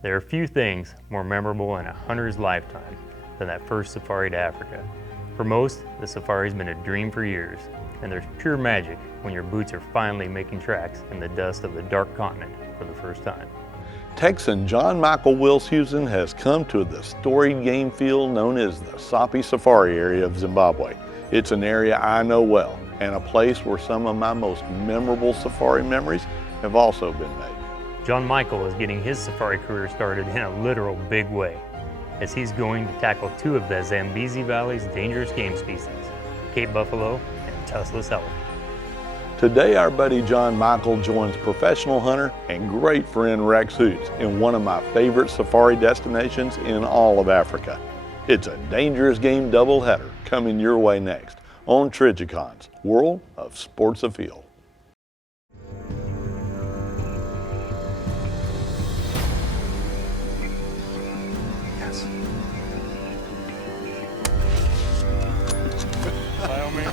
There are few things more memorable in a hunter's lifetime than that first safari to Africa. For most, the safari's been a dream for years, and there's pure magic when your boots are finally making tracks in the dust of the dark continent for the first time. Texan John Michael Wilshusen has come to the storied game field known as the Sapi Safari area of Zimbabwe. It's an area I know well, and a place where some of my most memorable safari memories have also been made. John Michael is getting his safari career started in a literal big way, as he's going to tackle two of the Zambezi Valley's dangerous game species, Cape buffalo and tuskless elephant. Today our buddy John Michael joins professional hunter and great friend Rex Hoots in one of my favorite safari destinations in all of Africa. It's a dangerous game doubleheader coming your way next on Trijicon's World of Sports Afield. By all means.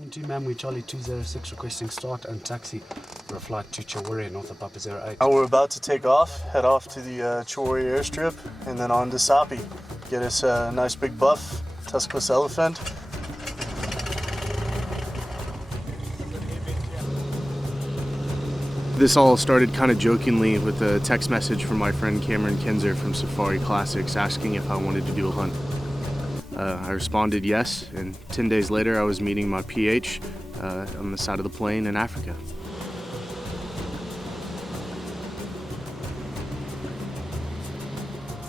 Afternoon, ma'am. We Charlie 206 requesting start and taxi for a flight to Chawuri, north of Papa 08. We're about to take off, head off to the Chawuri airstrip, and then on to Sapi. Get us a nice big buff, tuskless elephant. This all started kind of jokingly with a text message from my friend Cameron Kinzer from Safari Classics asking if I wanted to do a hunt. I responded yes, and 10 days later I was meeting my PH on the side of the plane in Africa.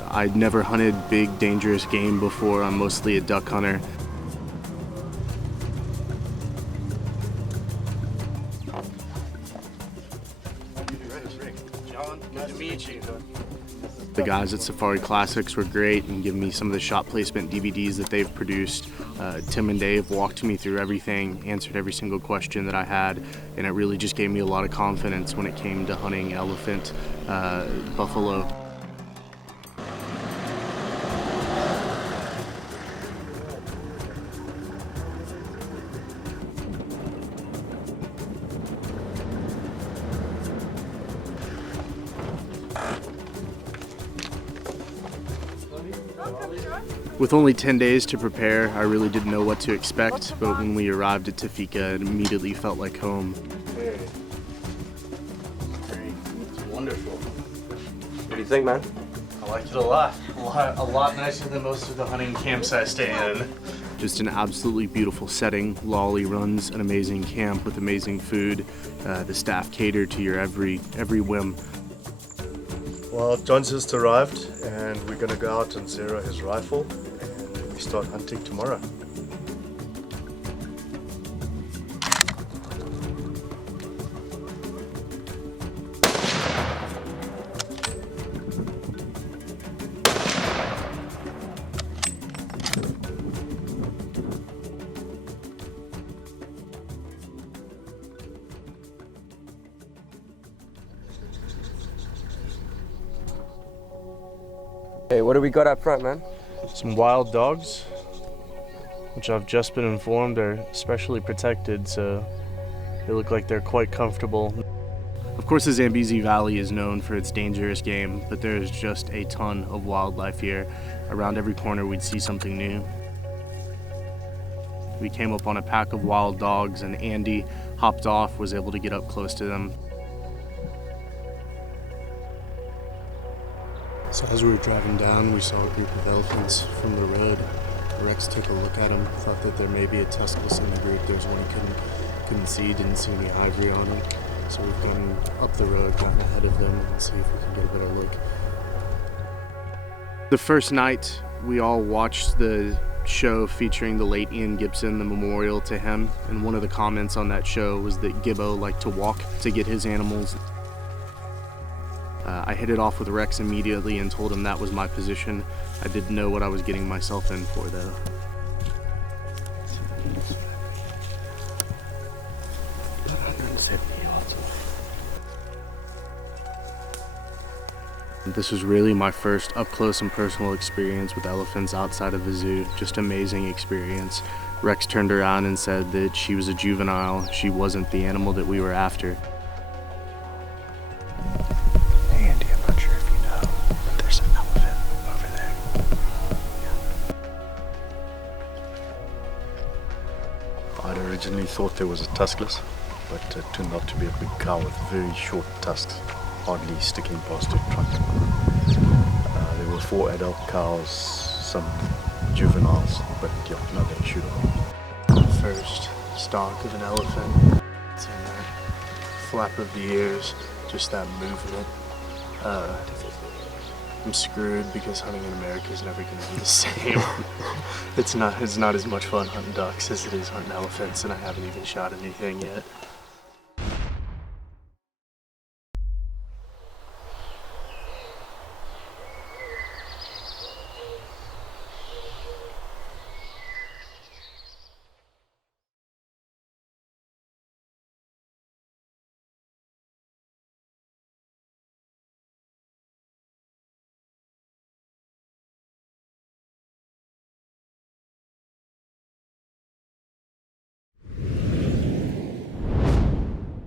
I'd never hunted big, dangerous game before. I'm mostly a duck hunter. John, nice to meet you. The guys at Safari Classics were great and giving me some of the shot placement DVDs that they've produced. Tim and Dave walked me through everything, answered every single question that I had, and it really just gave me a lot of confidence when it came to hunting elephant, buffalo. With only 10 days to prepare, I really didn't know what to expect, but when we arrived at Tafika, it immediately felt like home. It's wonderful. What do you think, man? I liked it a lot. A lot nicer than most of the hunting camps I stay in. Just an absolutely beautiful setting. Lolly runs an amazing camp with amazing food. The staff cater to your every whim. Well, John's just arrived, and we're gonna go out and zero his rifle, and we start hunting tomorrow. Hey, what do we got up front, man? Some wild dogs, which I've just been informed are specially protected, so they look like they're quite comfortable. Of course, the Zambezi Valley is known for its dangerous game, but there's just a ton of wildlife here. Around every corner, we'd see something new. We came up on a pack of wild dogs, and Andy hopped off, was able to get up close to them. So as we were driving down, we saw a group of elephants from the road. Rex took a look at him, thought that there may be a Tuscalus in the group. There's one he couldn't see, didn't see any ivory on him. So we've gone up the road, gotten ahead of them, and see if we can get a better look. The first night, we all watched the show featuring the late Ian Gibson, the memorial to him, and one of the comments on that show was that Gibbo liked to walk to get his animals. I hit it off with Rex immediately and told him that was my position. I didn't know what I was getting myself in for, though. This was really my first up-close and personal experience with elephants outside of a zoo. Just amazing experience. Rex turned around and said that she was a juvenile. She wasn't the animal that we were after. Hey Andy, I'm not sure if you know, but there's an elephant over there. I'd originally thought there was a tuskless, but it turned out to be a big cow with very short tusks, hardly sticking past her trunk. There were 4 adult cows, some juveniles, but yeah, nothing shootable. First stalk of an elephant. It's in that flap of the ears, just that movement. I'm screwed because hunting in America is never going to be the same. It's not as much fun hunting ducks as it is hunting elephants, and I haven't even shot anything yet.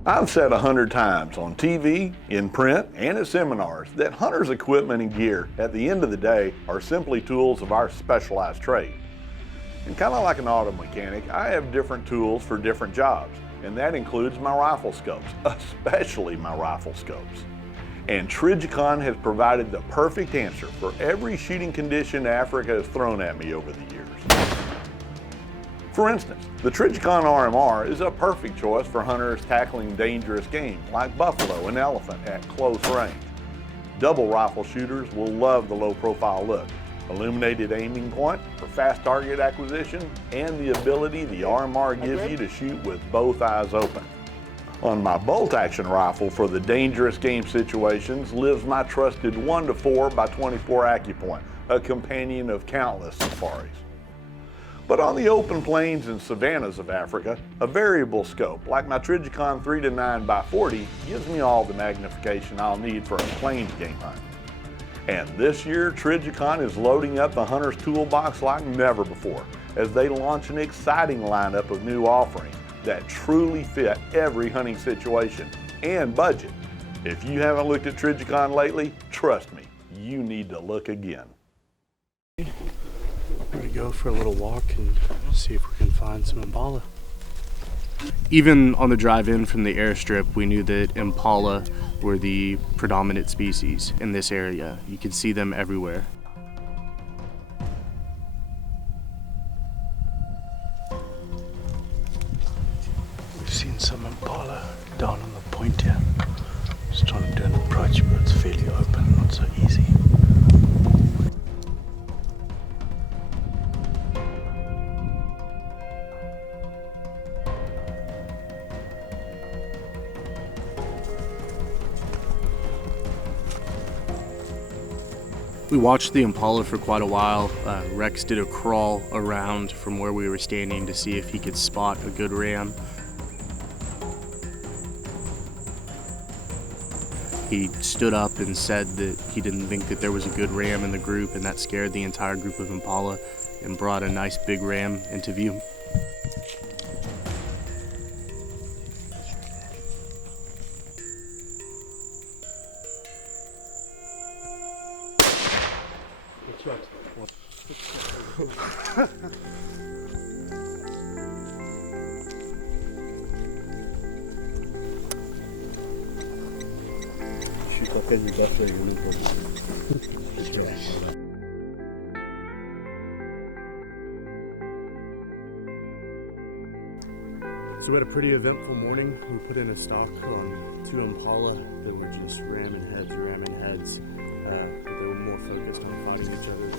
I've said 100 times on TV, in print, and at seminars that hunters' equipment and gear at the end of the day are simply tools of our specialized trade. And kind of like an auto mechanic, I have different tools for different jobs, and that includes my rifle scopes, especially my rifle scopes. And Trijicon has provided the perfect answer for every shooting condition Africa has thrown at me over the years. For instance, the Trijicon RMR is a perfect choice for hunters tackling dangerous game like buffalo and elephant at close range. Double rifle shooters will love the low profile look, illuminated aiming point for fast target acquisition, and the ability the RMR gives you to shoot with both eyes open. On my bolt action rifle for the dangerous game situations lives my trusted 1-4x24 AccuPoint, a companion of countless safaris. But on the open plains and savannas of Africa, a variable scope like my Trijicon 3-9x40 gives me all the magnification I'll need for a plains game hunt. And this year, Trijicon is loading up the hunter's toolbox like never before as they launch an exciting lineup of new offerings that truly fit every hunting situation and budget. If you haven't looked at Trijicon lately, trust me, you need to look again. We're going to go for a little walk and see if we can find some impala. Even on the drive in from the airstrip, we knew that impala were the predominant species in this area. You could see them everywhere. We've seen some impala down on the point here. Just trying to do an approach, but it's fairly open, not so easy. We watched the impala for quite a while. Rex did a crawl around from where we were standing to see if he could spot a good ram. He stood up and said that he didn't think that there was a good ram in the group, and that scared the entire group of impala and brought a nice big ram into view. So we had a pretty eventful morning. We put in a stalk on 2 impala that were just ramming heads, but they were more focused on fighting each other.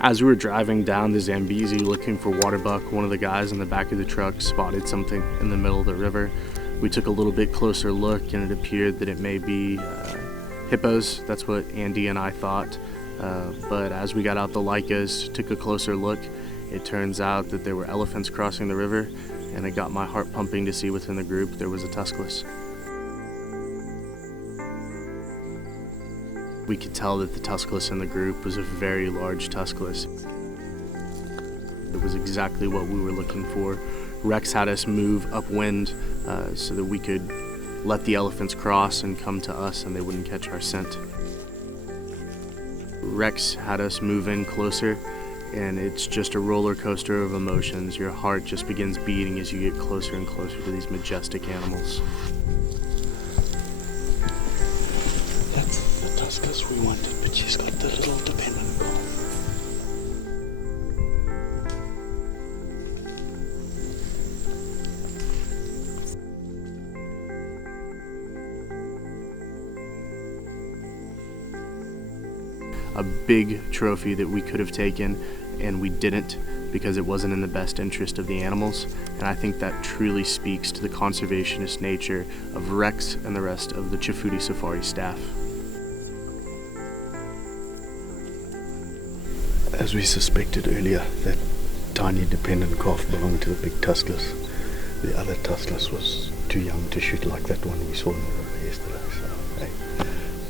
As we were driving down the Zambezi looking for waterbuck, one of the guys in the back of the truck spotted something in the middle of the river. We took a little bit closer look and it appeared that it may be hippos. That's what Andy and I thought. But as we got out the Leicas, took a closer look, it turns out that there were elephants crossing the river, and it got my heart pumping to see within the group there was a tuskless. We could tell that the tuskless in the group was a very large tuskless. It was exactly what we were looking for. Rex had us move upwind so that we could let the elephants cross and come to us and they wouldn't catch our scent. Rex had us move in closer, and it's just a roller coaster of emotions. Your heart just begins beating as you get closer and closer to these majestic animals. That's the tuskless we wanted, but she's got the little dependent calf. A big trophy that we could have taken, and we didn't because it wasn't in the best interest of the animals. And I think that truly speaks to the conservationist nature of Rex and the rest of the Chifuti Safari staff. As we suspected earlier, that tiny dependent calf belonged to the big tuskless. The other tuskless was too young to shoot like that one we saw in the river yesterday. So, hey,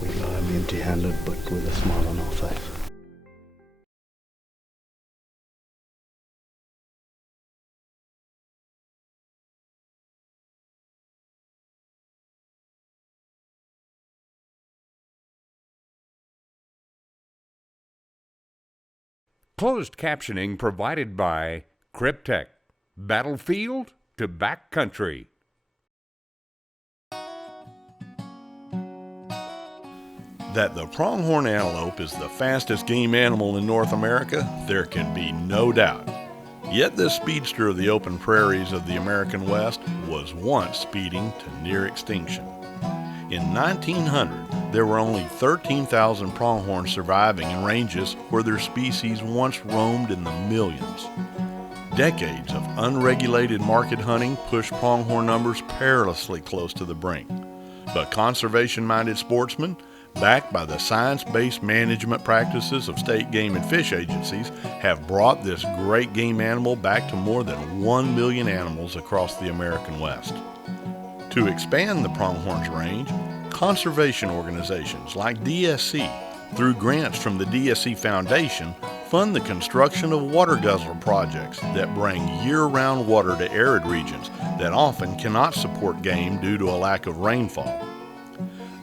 we go home empty-handed but with a smile on our face. Closed captioning provided by Cryptek. Battlefield to backcountry. That the pronghorn antelope is the fastest game animal in North America, there can be no doubt. Yet this speedster of the open prairies of the American West was once speeding to near extinction. In 1900, there were only 13,000 pronghorns surviving in ranges where their species once roamed in the millions. Decades of unregulated market hunting pushed pronghorn numbers perilously close to the brink. But conservation-minded sportsmen, backed by the science-based management practices of state game and fish agencies, have brought this great game animal back to more than 1 million animals across the American West. To expand the pronghorn's range, conservation organizations like DSC, through grants from the DSC Foundation, fund the construction of water guzzler projects that bring year-round water to arid regions that often cannot support game due to a lack of rainfall.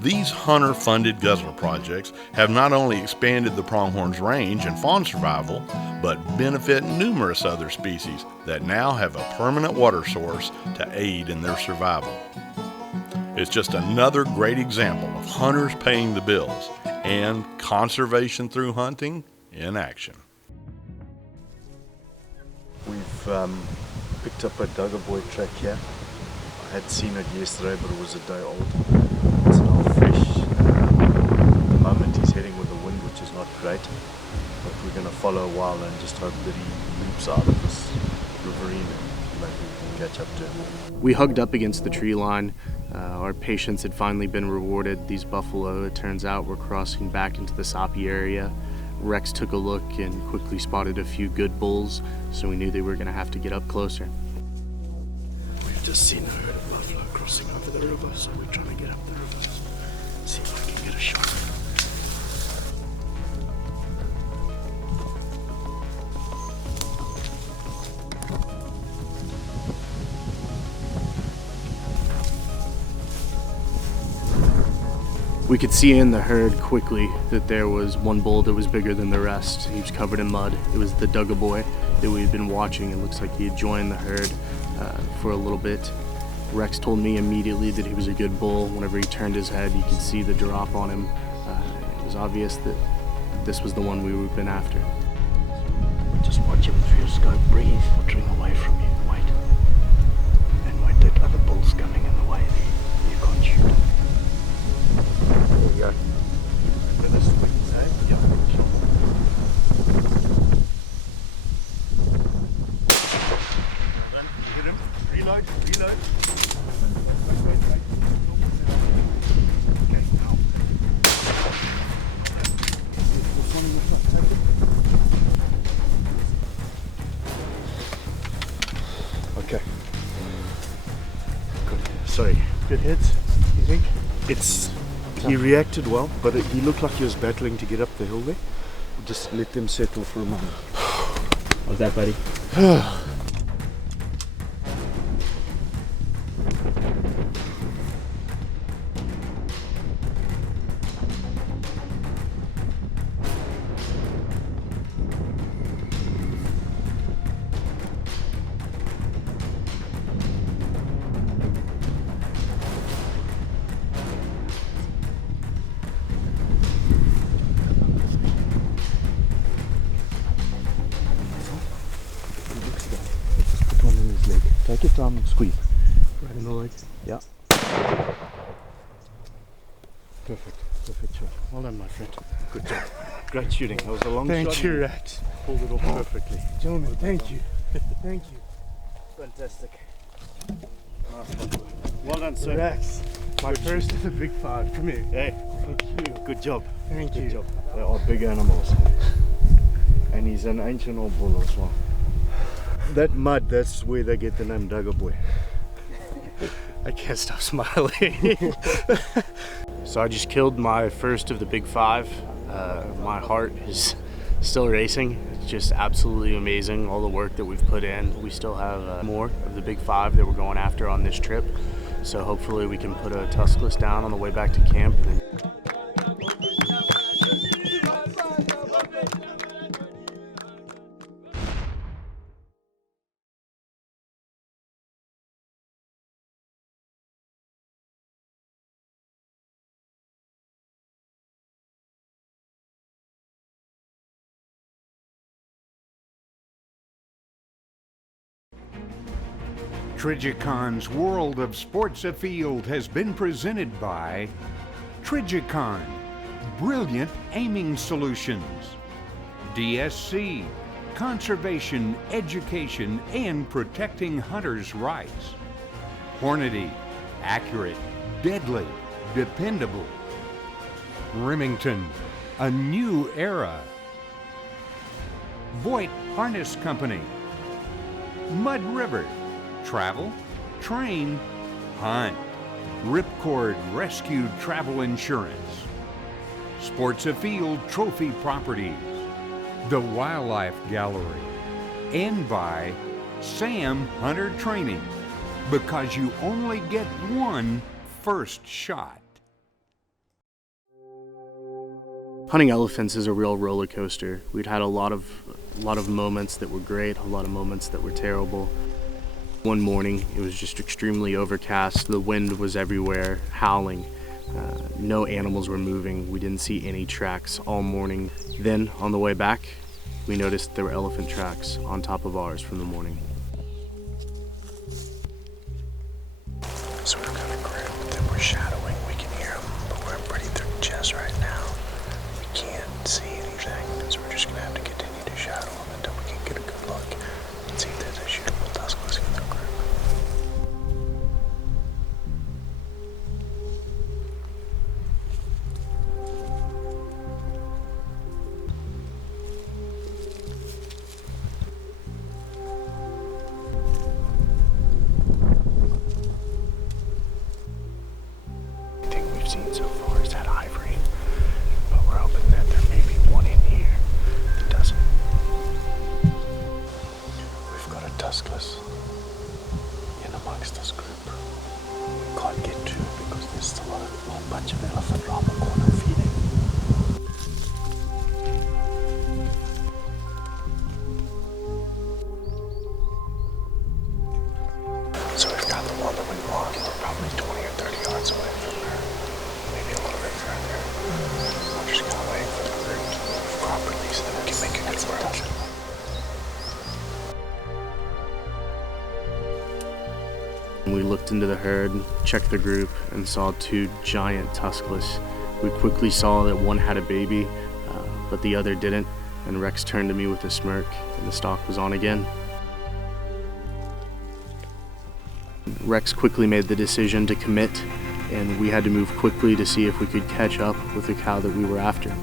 These hunter-funded guzzler projects have not only expanded the pronghorn's range and fawn survival, but benefit numerous other species that now have a permanent water source to aid in their survival. It's just another great example of hunters paying the bills and conservation through hunting in action. We've picked up a Duggaboy track here. I had seen it yesterday, but it was a day old. It's now fresh. At the moment he's heading with the wind, which is not great, but we're going to follow a while and just hope that he loops out of this riverine and maybe we can catch up to him. We hugged up against the tree line. Our patience had finally been rewarded. These buffalo, it turns out, were crossing back into the Sapi area. Rex took a look and quickly spotted a few good bulls, so we knew they were going to have to get up closer. We've just seen a herd of buffalo crossing over the river, so we're trying to get up the river. See if I can get a shot. We could see in the herd quickly that there was one bull that was bigger than the rest. He was covered in mud. It was the Duggaboy that we had been watching. It looks like he had joined the herd for a little bit. Rex told me immediately that he was a good bull. Whenever he turned his head, you could see the drop on him. It was obvious that this was the one we've been after. Just watch him through your scope, breathe, watering away from you, wait. And wait, that other bull's coming in the way. You can't shoot him. There you go. For the swings, eh? Yeah, sure. Then you hit him, reload. Wait. Okay, now. Okay. Good. Sorry. Good hits, you think? He reacted well, but he looked like he was battling to get up the hill there. Just let them settle for a moment. How's that, buddy? Just put one in his leg. Take it down and squeeze. Right in the leg. Yeah. Perfect shot. Well done, my friend. Good job. Great shooting. That was a long shot. Thank you, Rex. Pulled it off perfectly. Gentlemen, thank you. Thank you. Fantastic. Nice one. Well done, sir. Rex, my first of the big five. Come here. Hey, Thank you. good job. Thank Good you. job. They are big animals. And he's an ancient old bull as well. That mud, that's where they get the name Duggar Boy. I can't stop smiling. So I just killed my first of the big five. My heart is still racing. It's just absolutely amazing, all the work that we've put in. We still have more of the big five that we're going after on this trip. So hopefully we can put a tuskless down on the way back to camp. Trigicon's World of Sports Afield has been presented by Trigicon, Brilliant Aiming Solutions, DSC, Conservation, Education, and Protecting Hunters' Rights, Hornady, Accurate, Deadly, Dependable, Remington, A New Era, Voigt Harness Company, Mud River, Travel, Train, Hunt, Ripcord Rescue Travel Insurance, Sports Afield Trophy Properties, the Wildlife Gallery, and by Sam Hunter Training, because you only get one first shot. Hunting elephants is a real roller coaster. We'd had a lot of moments that were great, a lot of moments that were terrible. One morning, it was just extremely overcast. The wind was everywhere, howling. No animals were moving. We didn't see any tracks all morning. Then, on the way back, we noticed there were elephant tracks on top of ours from the morning. So we've got a group that we're shadowing. We can hear them, but we're pretty through the chest right now. We can't see anything, so we're just going to have to continue to shadow them until we can get a good look and see if there's a shootable tuskless in their group. Seen so far is that ivory, but we're hoping that there may be one in here that doesn't. We looked into the herd, checked the group, and saw 2 giant tuskless. We quickly saw that one had a baby, but the other didn't, and Rex turned to me with a smirk, and the stalk was on again. Rex quickly made the decision to commit, and we had to move quickly to see if we could catch up with the cow that we were after.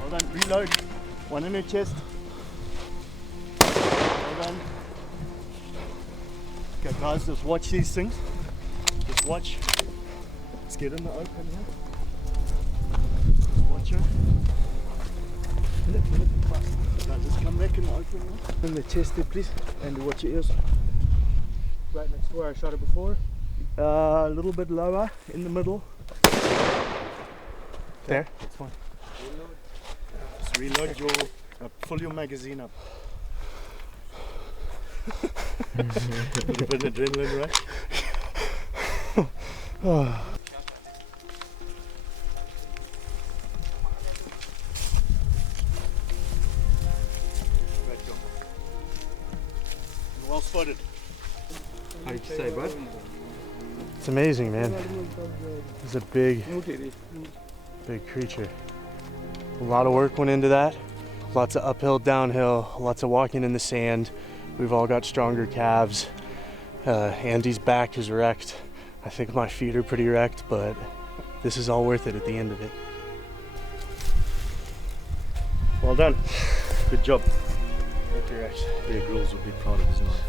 Well done, reload. One in her chest. Well done. Okay guys, just watch these things. Just watch. Let's get in the open here. Just watch her. Now just come back in the open here. In the chest there please, and watch your ears. Right next to where I shot her before. A little bit lower, in the middle. There, that's fine. Just reload your, fill your magazine up. A little bit of adrenaline rush. Great job. Well spotted. How did you say, bud? It's amazing, man. It's a big creature. A lot of work went into that. Lots of uphill, downhill, lots of walking in the sand. We've all got stronger calves. Andy's back is wrecked. I think my feet are pretty wrecked, but this is all worth it at the end of it. Well done. Good job. Thank you, Rex. Bear Grylls would be proud of his knife.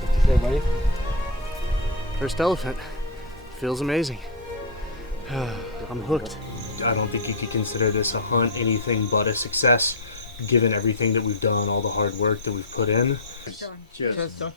What you say, buddy? First elephant. Feels amazing. I'm hooked. I don't think you could consider this a hunt anything but a success, given everything that we've done, all the hard work that we've put in. Cheers. Cheers, John.